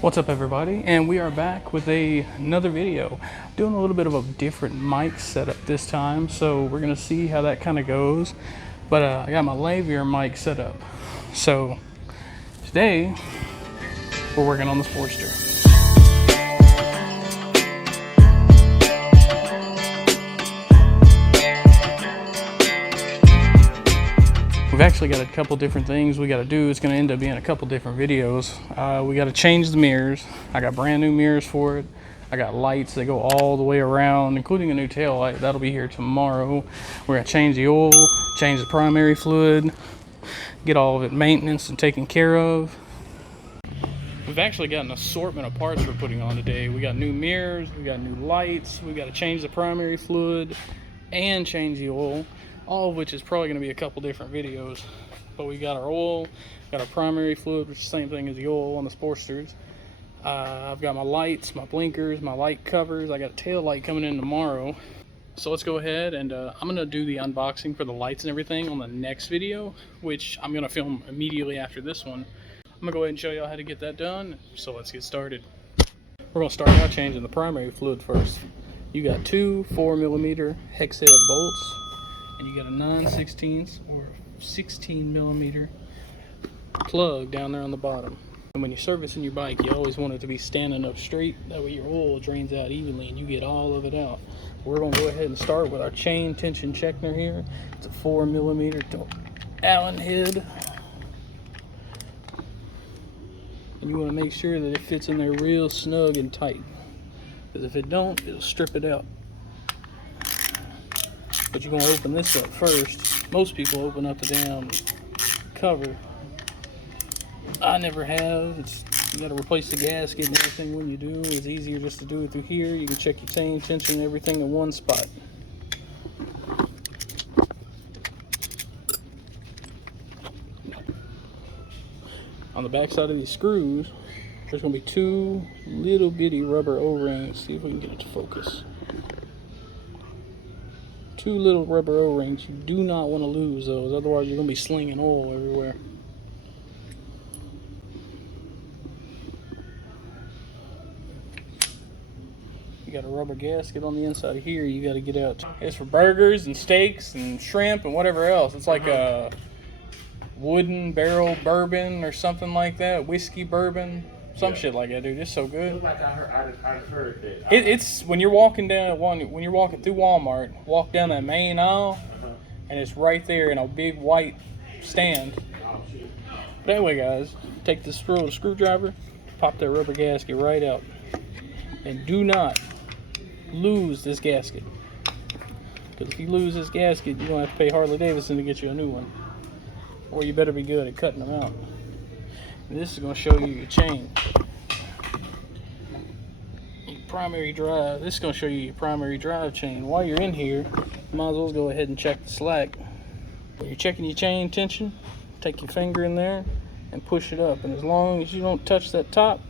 What's up everybody, and we are back with another video. Doing a little bit of a different mic setup this time, so we're gonna see how that kind of goes. But I got my lavalier mic set up. So today we're working on the Sportster. We've actually got a couple different things we got to do. It's going to end up being a couple different videos. We got to change the mirrors. I got brand new mirrors for it. I got lights that go all the way around, including a new tail light. That'll be here tomorrow. We're going to change the oil, change the primary fluid, get all of it maintenance and taken care of. We've actually got an assortment of parts we're putting on today. We got new mirrors, we got new lights, we got to change the primary fluid and change the oil. All of which is probably going to be a couple different videos. But we got our oil, got our primary fluid, which is the same thing as the oil on the Sportsters. I've got my lights, my blinkers, my light covers. I got a tail light coming in tomorrow. So let's go ahead and I'm going to do the unboxing for the lights and everything on the next video, which I'm going to film immediately after this one. I'm going to go ahead and show y'all how to get that done. So let's get started. We're going to start out changing the primary fluid first. You got two 4mm hex head bolts. And you got a 9/16 or 16mm plug down there on the bottom. And when you're servicing your bike, you always want it to be standing up straight. That way your oil drains out evenly and you get all of it out. We're going to go ahead and start with our chain tension checker here. It's a 4mm Allen head. And you want to make sure that it fits in there real snug and tight. Because if it don't, it'll strip it out. But you're going to open this up first. Most people open up the damn cover. I never have. You got to replace the gasket and everything when you do. It's easier just to do it through here. You can check your chain tension and everything in one spot. On the back side of these screws, there's going to be two little bitty rubber O-rings. See if we can get it to focus. Two little rubber O-rings. You do not want to lose those, otherwise you're going to be slinging oil everywhere. You got a rubber gasket on the inside of here you got to get out. It's for burgers and steaks and shrimp and whatever else. It's like a wooden barrel bourbon or something like that. Whiskey bourbon. Some shit like that, dude. It's so good. Like I heard that. It's when you're walking down when you're walking through Walmart, walk down that main aisle, and it's right there in a big white stand. But anyway, guys, take this screwdriver, pop that rubber gasket right out, and do not lose this gasket. Because if you lose this gasket, you're gonna have to pay Harley Davidson to get you a new one, or you better be good at cutting them out. This is going to show you your chain. Your primary drive. This is going to show you your primary drive chain. While you're in here, you might as well go ahead and check the slack. When you're checking your chain tension, take your finger in there and push it up. And as long as you don't touch that top,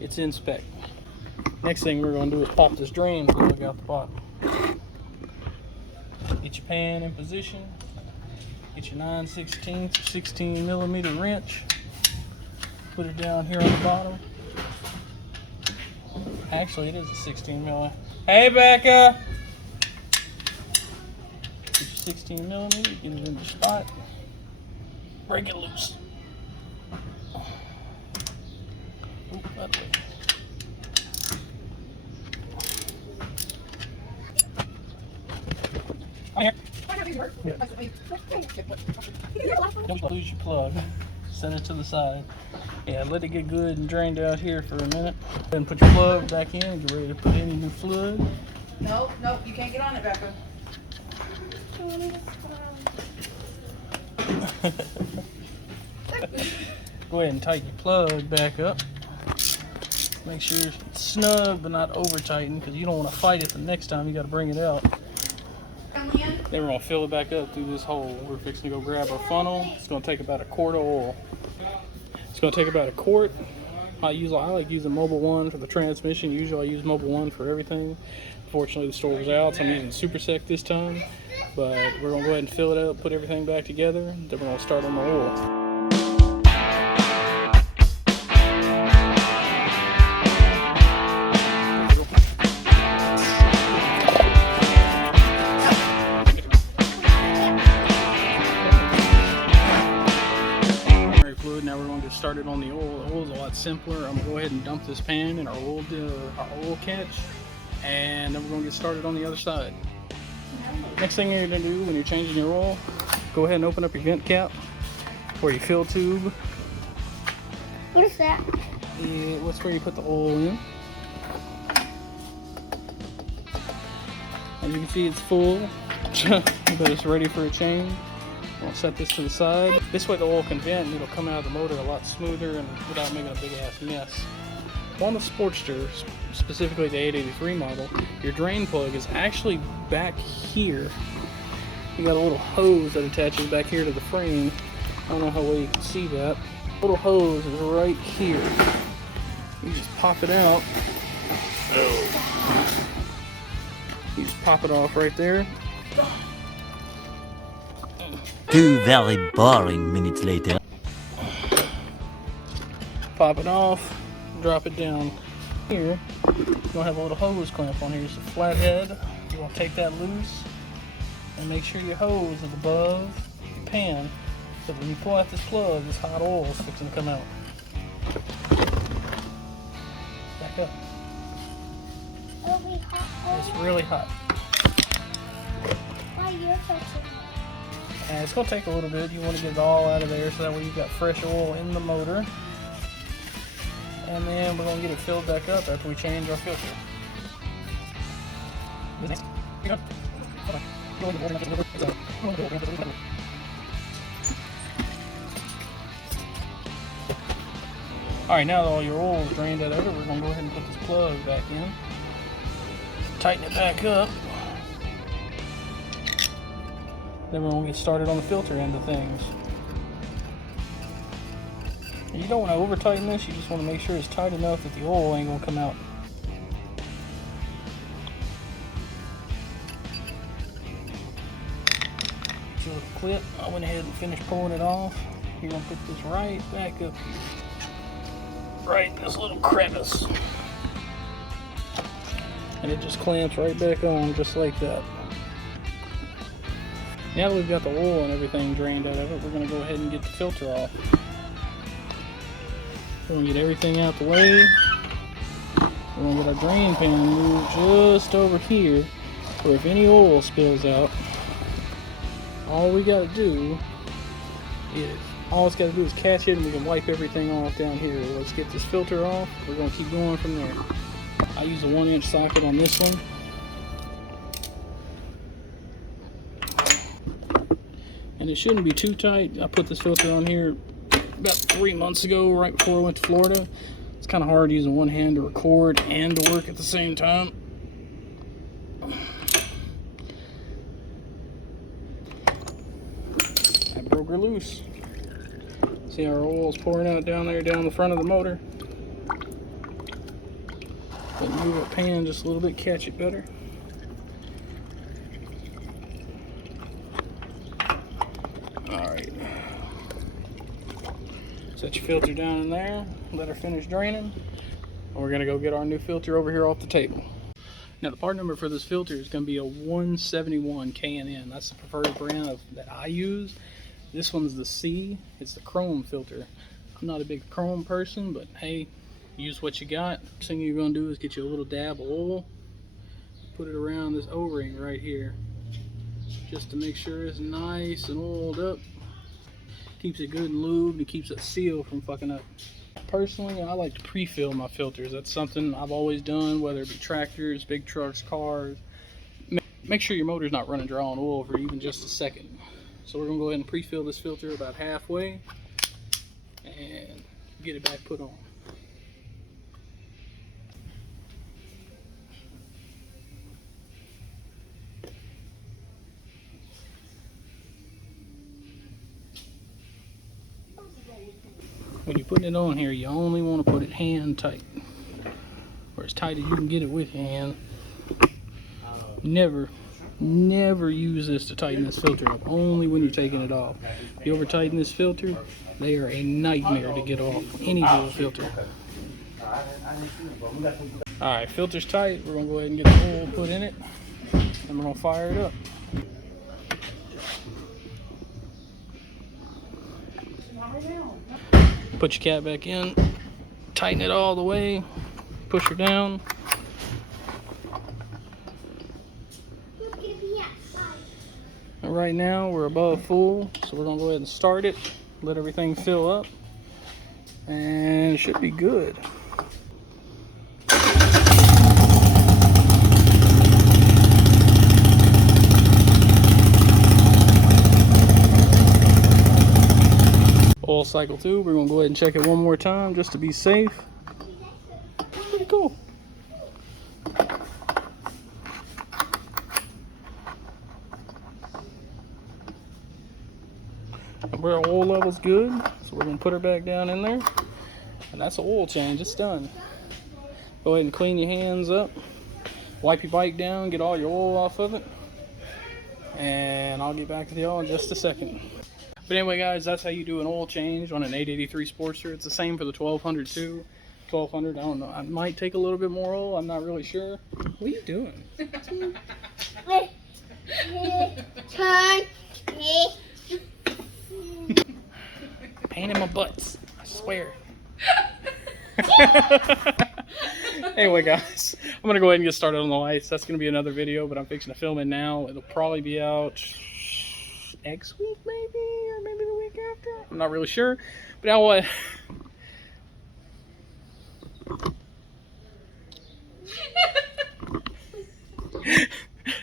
it's in spec. Next thing we're going to do is pop this drain plug out the bottom. Get your pan in position. Get your 9/16 16mm wrench. Put it down here on the bottom. Actually, it is a 16mm. Hey, Becca! Get your 16mm, get it in the spot. Break it loose. Oop, that way. I'm here. Don't lose your plug. Set it to the side. Yeah, let it get good and drained out here for a minute. Then put your plug back in and get ready to put any new fluid. Nope, you can't get on it, Becca. Go ahead and tighten your plug back up. Make sure it's snug but not over tightened, because you don't want to fight it the next time you got to bring it out. Then we're going to fill it back up through this hole. We're fixing to go grab our funnel. It's going to take about a quart of oil. It's going to take about a quart. I like using Mobile One for the transmission. Usually I use Mobile One for everything. Unfortunately the store was out, so I'm using SuperSec this time. But we're going to go ahead and fill it up, put everything back together. Then we're going to start on the oil. started on the oil. The oil's a lot simpler. I'm gonna go ahead and dump this pan in our oil catch, and then we're gonna get started on the other side. Next thing you're gonna do when you're changing your oil, go ahead and open up your vent cap or your fill tube. What is that? What's where you put the oil in. As you can see, it's full, but it's ready for a change. I'll set this to the side. This way the oil can vent and it'll come out of the motor a lot smoother and without making a big ass mess. On the Sportster, specifically the 883 model, your drain plug is actually back here. You got a little hose that attaches back here to the frame. I don't know how well you can see that. The little hose is right here. You just pop it out. You just pop it off right there. 2 very boring minutes later. Pop it off, drop it down here. You're gonna have a little hose clamp on here. It's a flathead. You want to take that loose and make sure your hose is above your pan, so when you pull out this plug, this hot oil is fixing to come out. Back up. It's really hot. Why you're touching it? And it's going to take a little bit. You want to get it all out of there so that way you've got fresh oil in the motor. And then we're going to get it filled back up after we change our filter. Alright, now that all your oil is drained out of it, we're going to go ahead and put this plug back in. Tighten it back up. Then we're going to get started on the filter end of things. You don't want to over tighten this, you just want to make sure it's tight enough that the oil ain't going to come out. So with the clip, I went ahead and finished pulling it off. You're going to put this right back up here. Right in this little crevice. And it just clamps right back on just like that. Now that we've got the oil and everything drained out of it, we're going to go ahead and get the filter off. We're going to get everything out the way. We're going to get our drain pan moved just over here, where if any oil spills out, all we got to do is catch it and we can wipe everything off down here. Let's get this filter off. We're going to keep going from there. I use a 1-inch socket on this one. And it shouldn't be too tight. I put this filter on here about 3 months ago, right before I went to Florida. It's kind of hard using one hand to record and to work at the same time. I broke her loose. See our oil's pouring out down there, down the front of the motor. But move that pan just a little bit, catch it better. Alright. Set your filter down in there, let her finish draining. And we're gonna go get our new filter over here off the table. Now the part number for this filter is gonna be a 171 K&N. That's the preferred brand that I use. This one's the C, it's the chrome filter. I'm not a big chrome person, but hey, use what you got. First thing you're gonna do is get you a little dab of oil, put it around this O-ring right here, just to make sure it's nice and oiled up. Keeps it good and lubed and keeps that seal from fucking up. Personally, I like to pre-fill my filters. That's something I've always done, whether it be tractors, big trucks, cars. Make sure your motor's not running dry on oil for even just a second. So we're gonna go ahead and pre-fill this filter about halfway and get it back put on. When you're putting it on here, you only want to put it hand tight, or as tight as you can get it with your hand. Never use this to tighten this filter up, only when you're taking it off. If you over tighten this filter, they are a nightmare to get off any little filter. Alright, filter's tight. We're going to go ahead and get the oil put in it, and we're going to fire it up. Put your cat back in, tighten it all the way, push her down. And right now we're above full, so we're gonna go ahead and start it, let everything fill up, and it should be good. Oil cycle 2, we're gonna go ahead and check it one more time just to be safe. Pretty cool. And our oil level's good, so we're gonna put her back down in there. And that's an oil change, it's done. Go ahead and clean your hands up, wipe your bike down, get all your oil off of it, and I'll get back with y'all in just a second. But anyway guys, that's how you do an oil change on an 883 Sportster. It's the same for the 1200 too. 1200, I don't know, I might take a little bit more oil, I'm not really sure. What are you doing? Pain in my butts, I swear. Anyway guys, I'm gonna go ahead and get started on the lights. That's gonna be another video, but I'm fixing to film it now. It'll probably be out next week maybe, or maybe the week after. I'm not really sure, but now what?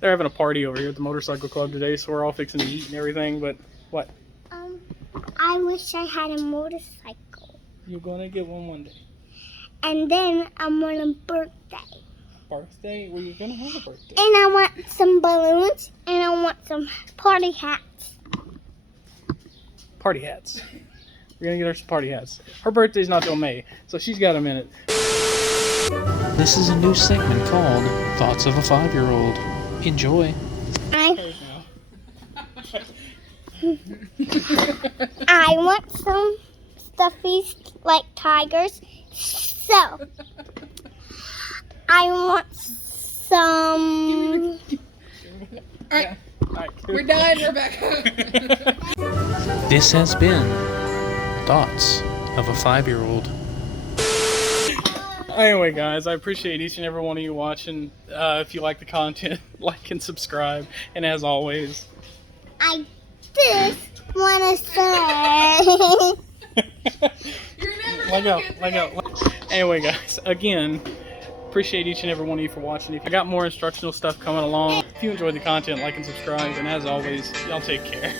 They're having a party over here at the motorcycle club today, so we're all fixing to eat and everything, but what? I wish I had a motorcycle. You're gonna get one day. And then I'm on a birthday. Birthday? Well, you're gonna have a birthday. And I want some balloons, and I want some party hats. Party hats. We're gonna get her some party hats. Her birthday's not till May, so she's got a minute. This is a new segment called Thoughts of a 5-Year-Old. Enjoy. I want some stuffies like tigers, so I want some. Alright, we're done, Rebecca. This has been Thoughts of a 5-Year-Old. Anyway guys, I appreciate each and every one of you watching. If you like the content, like and subscribe. And as always, I just want to say. let go. Anyway guys, again, appreciate each and every one of you for watching. If I got more instructional stuff coming along, if you enjoyed the content, like and subscribe. And as always, y'all take care.